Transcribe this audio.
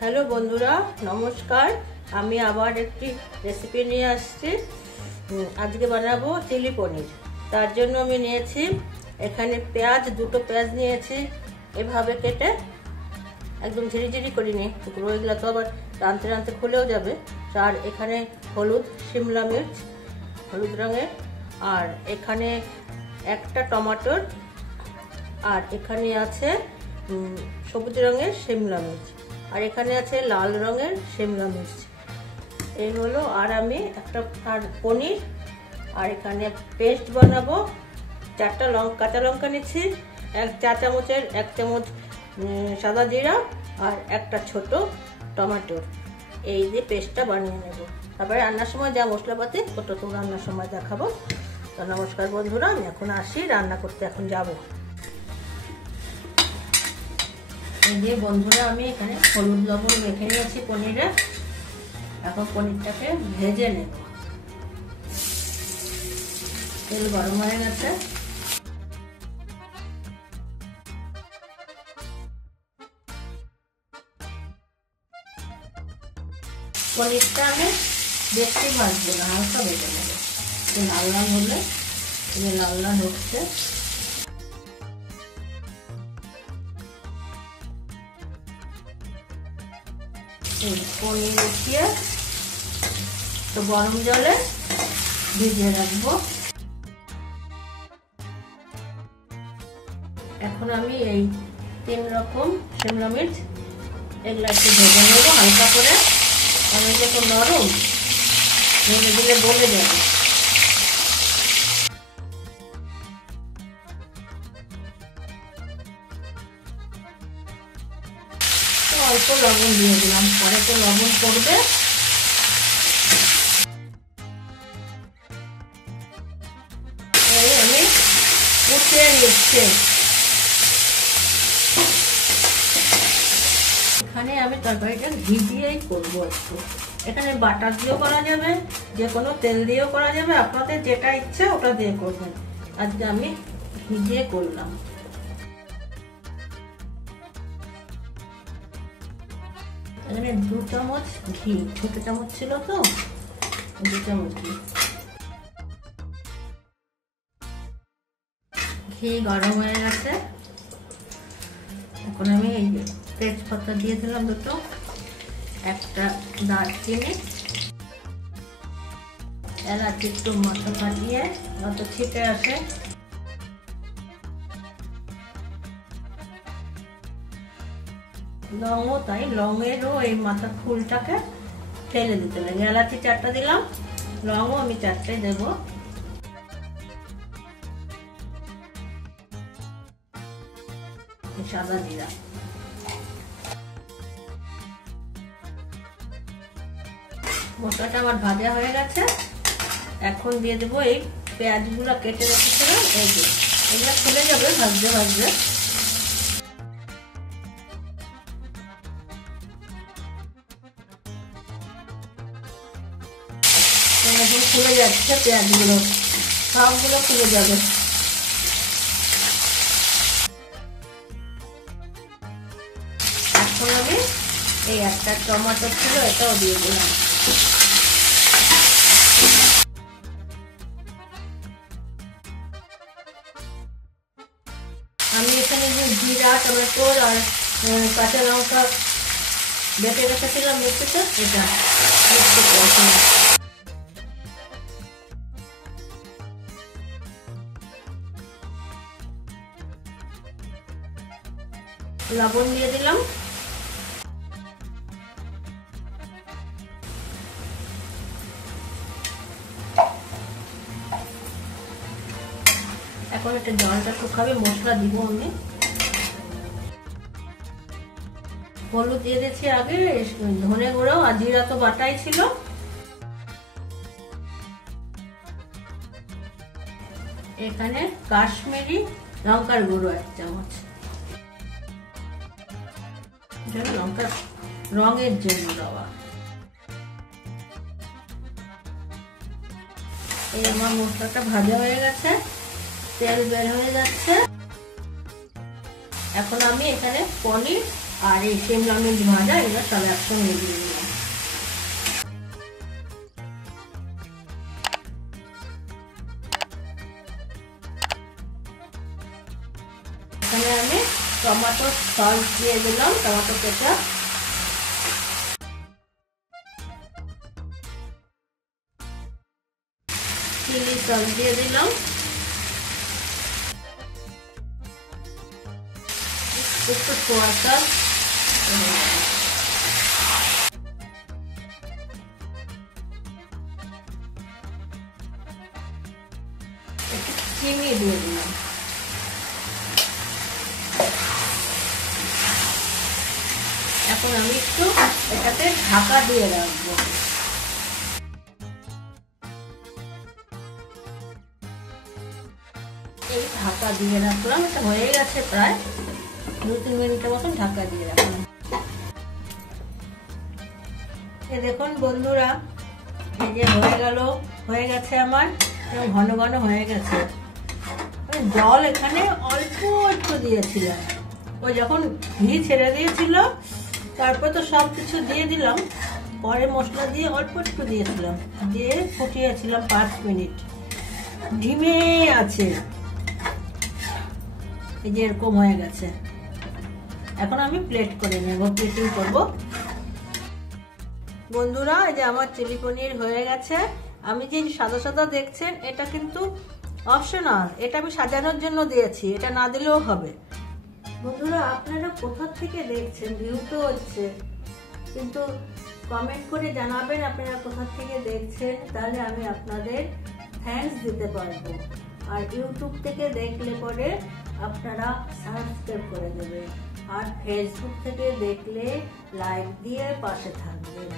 Hello বন্ধুরা, নমস্কার। আমি আবার একটি রেসিপি নিয়ে আসছি। আজকে বানাবো চিলি পনির। তার জন্য আমি নিয়েছি এখানে দুটো পেঁয়াজ নিয়েছি, এভাবে কেটে একদম ঝিরিঝিরি করিনি, টুকরো এগুলো তো আবার রাঁধতে রাঁধতে খুলেও যাবে। আর এখানে শিমলা মির্চ হলুদ রঙের, আর এখানে একটা টমেটোর, আর এখানে আছে সবুজ রঙের শিমলা মির্চ, আর এখানে আছে লাল রঙের শিমলা মির্চ। এই হলো। আর আমি একটা পনির, আর এখানে পেস্ট বানাবো। 4টা কাঁচা লঙ্কা নিচ্ছি, 1 চা চামচের 1 চামচ সাদা জিরা, আর একটা ছোট টমেটো। এই দিয়ে পেস্টটা বানিয়ে নেব। তারপরে রান্নার সময় যা মশলাপাতি ওটা তো রান্নার সময় দেখাবো। তো নমস্কার বন্ধুরা, আমি এখন আসি রান্না করতে, এখন যাব। এই যে বন্ধুরা, আমি এখানে হলুদ লবণ মেখে নিয়েছি পনিরে। এখন পনিরটাকে ভেজে নেব। তেল গরম হয়ে গেছে। পনিরটা আমি বেশি ভাজবো না, হালকা ভেজে নেব। লাল লাল হলে, লাল লাল হচ্ছে। পনির উঠিয়ে তো গরম জলে ভিজিয়ে রাখবো। এখন আমি এই 3 রকম শিমলা মির্চ এগুলো একটু ভেজে নেবো হালকা করে। কারণ এগুলো তো নরম, ভেজে দিলে বলে যাবে। অল্প লবণ দিয়ে দিলাম, পরে তো লবণ পড়বে। আমি উঠিয়ে নিচ্ছি। এখানে আমি তরকারিটা ঘি দিয়েই করবো একটু। এখানে বাটার দিয়েও করা যাবে, যে কোনো তেল দিয়েও করা যাবে, আপনাদের যেটা ইচ্ছে ওটা দিয়ে করবেন। আজকে আমি ঘি দিয়ে করলাম। এখানে 2 চামচ ঘি, ছোট চামচ ছিল তো 2 চামচ ঘি গরম হয়ে গেছে। এখন আমি এই তেজপাতা দিয়ে দিলাম 2টো, একটা দারচিনি, এলাচ একটু মাথা ফাটিয়ে যত ছিটে আসে, লংও তাই, লংয়েরও এই মাথার ফুলটাকে ফেলে দিতে লাগে। এলাচি 4টা দিলাম, লংও আমি 4টাই দেব। সাদা জিরা, মশলাটা আমার ভাজা হয়ে গেছে। এখন দিয়ে দেবো এই পেঁয়াজগুলো কেটে রেখেছিলাম। এই যে এগুলো খুলে যাবে ভাজতে ভাজতে। এখন খুলে যাচ্ছে পেঁয়াজগুলো, সবগুলো খুলে যাবে। এখন আমি এই একটা টমেটো ছিল, এটাও দিয়ে দিলাম। আমি এখানে যে জিরা, টমেটো আর কাঁচা লঙ্কা বেটে রেখেছিলাম মিক্সিতে, এটা একটু কষানো। লবণ দিয়ে দিলাম। এখন একটা জলটা শুকাবে, মশলা দিব আমি। হলুদ দিয়ে দিচ্ছি আগে, ধনে গুঁড়ো আর জিরা তো বাটাই ছিল। এখানে কাশ্মীরি লঙ্কার গুঁড়ো 1 চামচ, লঙ্কার রঙের জন্য দেওয়া। এই আমার মশলাটা ভাজা হয়ে গেছে, তেল বের হয়ে যাচ্ছে। এখন আমি এখানে পনির আর এই শিমলা মির্চ ভাজা, এগুলো সব একসঙ্গে দিয়ে দিলাম। এখানে আমি টমেটো সস দিয়ে দিলাম, টমেটো কেচাপ, চিলি সস দিয়ে দিলাম, একটু সোয়া সস, চিনি দিয়ে দিলাম। এখন আমি একটু এটাতে ঢাকা দিয়ে রাখবো। এই ঢাকা দিয়ে রাখলাম, এটা হয়ে গেছে প্রায় 2-3 মিনিটের মতন ঢাকা দিয়ে রাখলাম। এই দেখুন বন্ধুরা, এই যে হয়ে গেছে আমার, ঘন ঘন হয়ে গেছে। জল এখানে অল্প একটু দিয়েছিলাম, ও যখন ঘি ছেড়ে দিয়েছিল তারপর তো সব কিছু দিয়ে দিলাম, পরে মশলা দিয়ে অল্প একটু দিয়েছিলাম, দিয়ে ফুটিয়েছিলাম 5 মিনিট, ধিমে আছে। এই যে এরকম হয়ে গেছে। এখন আমি প্লেট করে নেব, প্লেটিং করব। বন্ধুরা, এই যে আমার চিলি পনির হয়ে গেছে। আমি যে সাদা সাদা দেখছেন, এটা কিন্তু অপশনাল, এটা আমি সাজানোর জন্য দিয়েছি, এটা না দিলেও হবে। বন্ধুরা, আপনারা কোথা থেকে দেখছেন? ভিউ তো হচ্ছে, কিন্তু কমেন্ট করে জানাবেন আপনারা কোথা থেকে দেখছেন, তাহলে আমি আপনাদের থ্যাঙ্কস দিতে পারবো। আর ইউটিউব থেকে দেখলে পরে আপনারা সাবস্ক্রাইব করে দেবেন, আর ফেসবুক থেকে দেখলে লাইক দিয়ে পাশে থাকবেন।